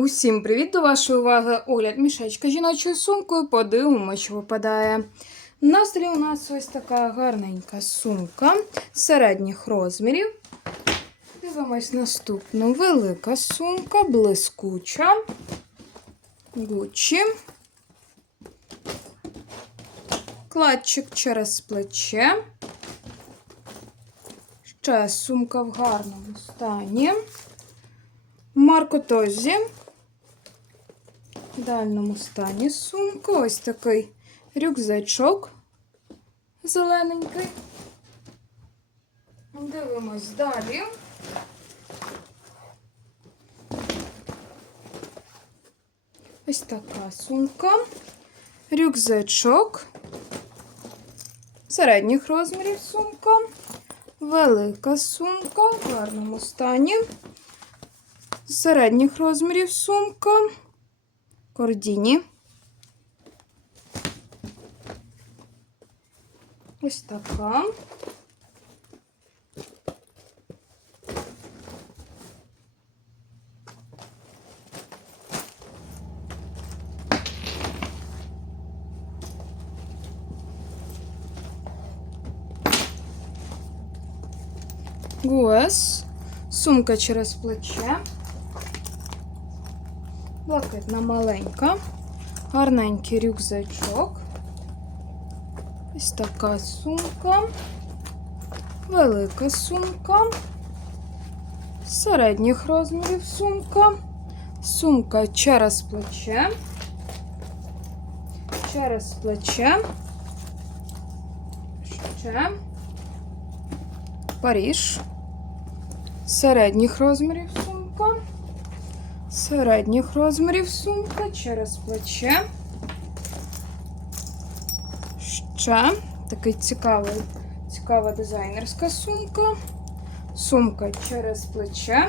Усім привіт до вашої уваги! Огляд мішечка жіночою сумкою. Подивимо, що випадає. На столі у нас ось така гарненька сумка середніх розмірів. Дивимось наступну велика сумка, блискуча. Гуччі. Кладчик через плече. Ще сумка в гарному стані. Марко Тозі. В дальному стані сумка. Ось такий рюкзачок зелененький. Дивимось далі. Ось така сумка. Рюкзачок. Середніх розмірів сумка. Велика сумка в гарному стані середніх розмірів сумка. Кордіні. Ось така. Гуес. Сумка через плече. Блакитна маленька, гарненький рюкзачок. Ось така сумка, велика сумка, середніх розмірів сумка, сумка через плече, через плече, ще. Паріж, середніх розмірів сумка середніх розмірів сумка через плече. Ще такий цікавий, цікава дизайнерська сумка. Сумка через плече.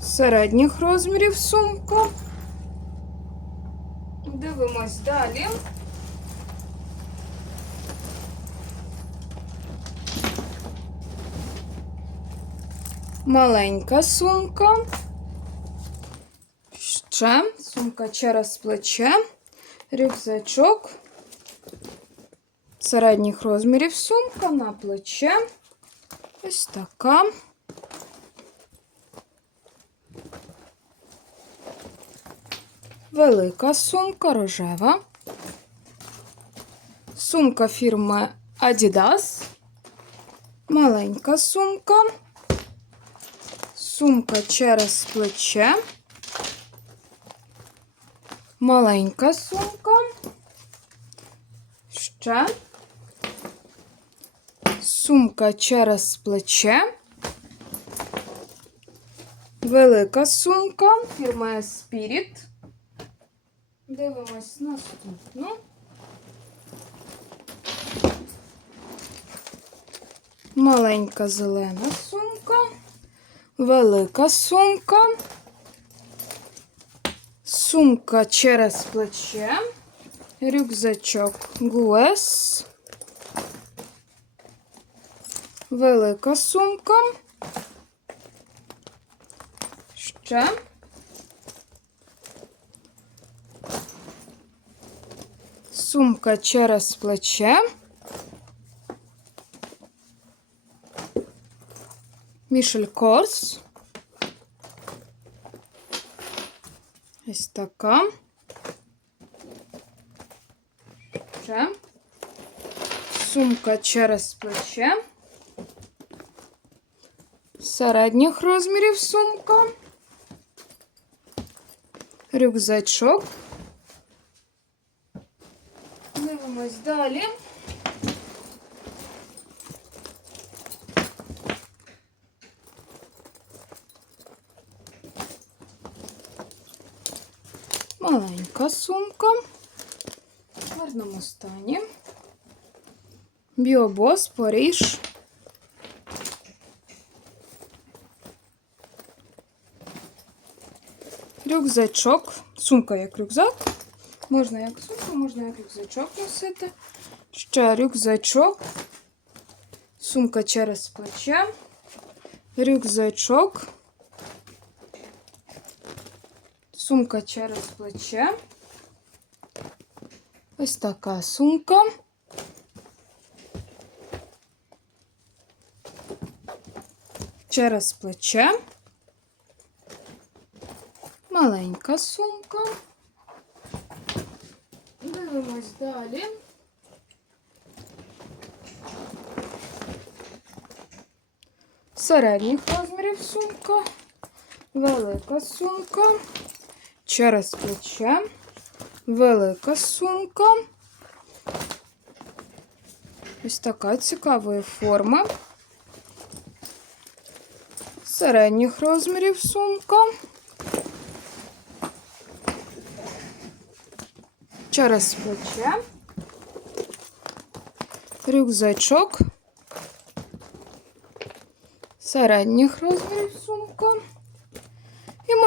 Середніх розмірів сумка. Дивимось далі. Маленька сумка. Ще сумка через плече, рюкзачок, середніх розмірів сумка на плече. Ось така. Велика сумка рожева. Сумка фірми Adidas. Маленька сумка. Сумка через плече. Маленька сумка. Ще. Сумка через плече. Велика сумка фірма Spirit. Дивимось наступну. Маленька зелена сумка. Велика сумка. Сумка через плече, рюкзачок Гуес, велика сумка. Ще. Сумка через плече. Мішель Корс. Ось така. Ще. Сумка через плече. Середніх розмірів сумка. Рюкзачок. Дивимось далі. Маленька сумка в гарному стані. Біобос, Париж. Рюкзачок. Сумка як рюкзак. Можна як сумка, можна як рюкзачок носити. Ще рюкзачок. Сумка через плече. Рюкзачок. Сумка через плече. Ось така сумка. Через плече. Маленька сумка. Дивимось далі. Середніх розмірів сумка. Велика сумка. Через плече. Велика сумка. Ось така цікавої форми. Середніх розмірів сумка. Через плече. Рюкзачок. Середніх розмірів сумка.